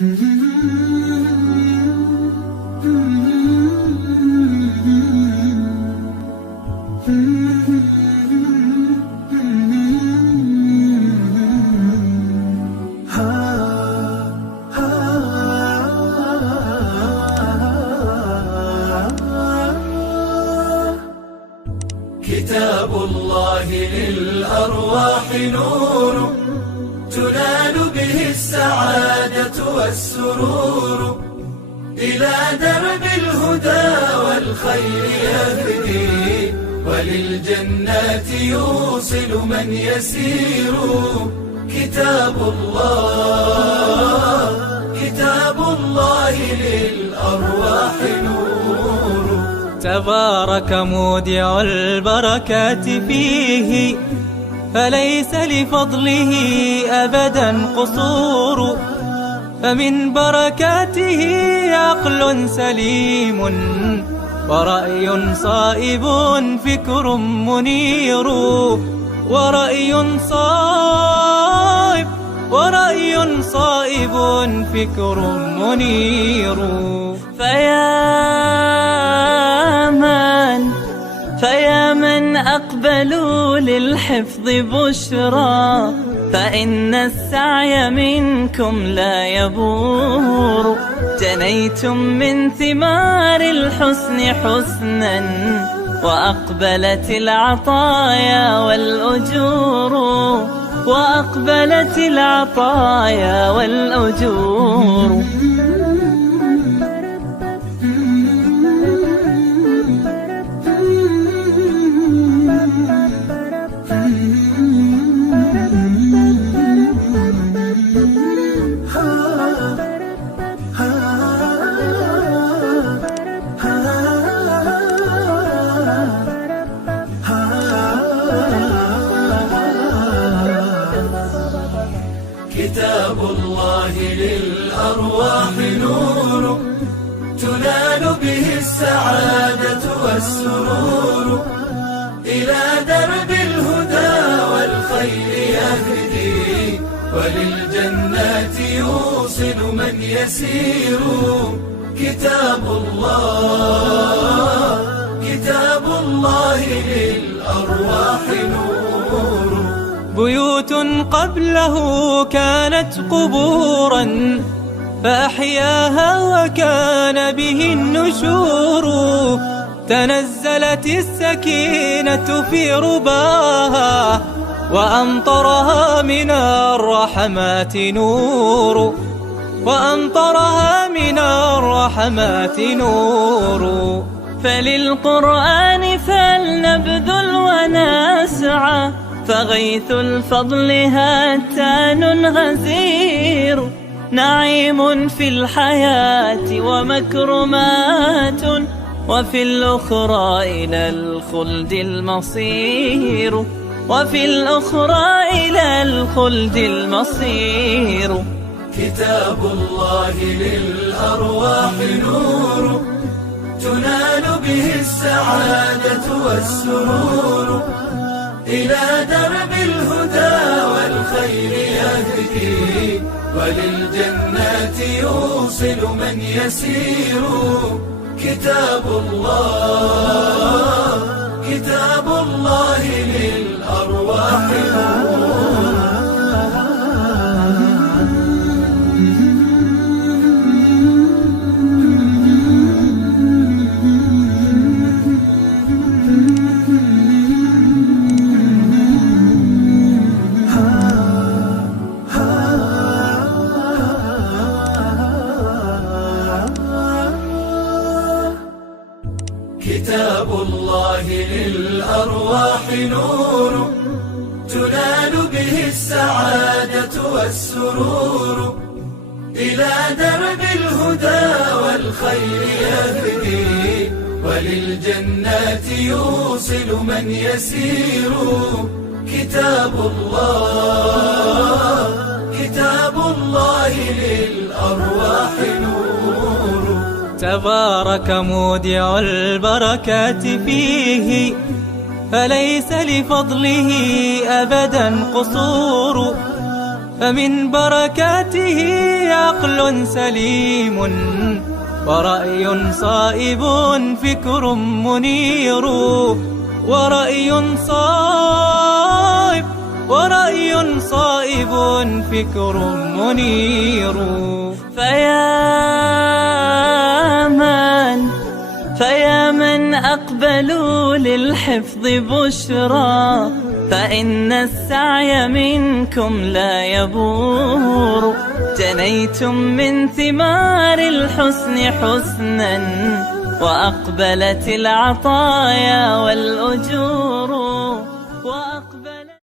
كتاب الله للأرواح نور، تنال به السعادة والسرور، إلى درب الهدى والخير يهدي، وللجنات يوصل من يسير. كتاب الله للأرواح نور. تبارك مودع البركات فيه، فليس لفضله أبدا قصور. فمن بركاته عقل سليم، ورأي صائب فكر منير. ورأي صائب فكر منير. فيا من أقبلوا للحفظ بشرى، فإن السعي منكم لا يبور. جنيتم من ثمار الحسن حسنا، وأقبلت العطايا والأجور. كتاب الله للأرواح نور، تنال به السعادة والسرور، إلى درب الهدى والخير يهدي، وللجنات يوصل من يسير. كتاب الله للأرواح نور. بيوت قبله كانت قبورا، فأحياها وكان به النشور. تنزلت السكينة في رباها، وأمطرها من الرحمات نور. فللقرآن فلنبذل ونسعى، فغيث الفضل هاتان غزير. نعيم في الحياة ومكرمات، وفي الأخرى إلى الخلد المصير. كتاب الله للأرواح نور، تنال به السعادة والسرور، إلى درب الهدى والخير يهدي، وللجنات يوصل من يسير. كتاب الله للأرواح نور. كتاب الله للأرواح نور، تنال به السعادة والسرور، إلى درب الهدى والخير يهدي، وللجنات يوصل من يسير. كتاب الله للأرواح نور. تبارك مودع البركات فيه، فليس لفضله أبدا قصور. فمن بركاته عقل سليم ورأي صائب فكر منير ورأي صائب فكر منير. فيا من أقبلوا للحفظ بشرى، فإن السعي منكم لا يبور. جنيتم من ثمار الحسن حسنا، وأقبلت العطايا والأجور.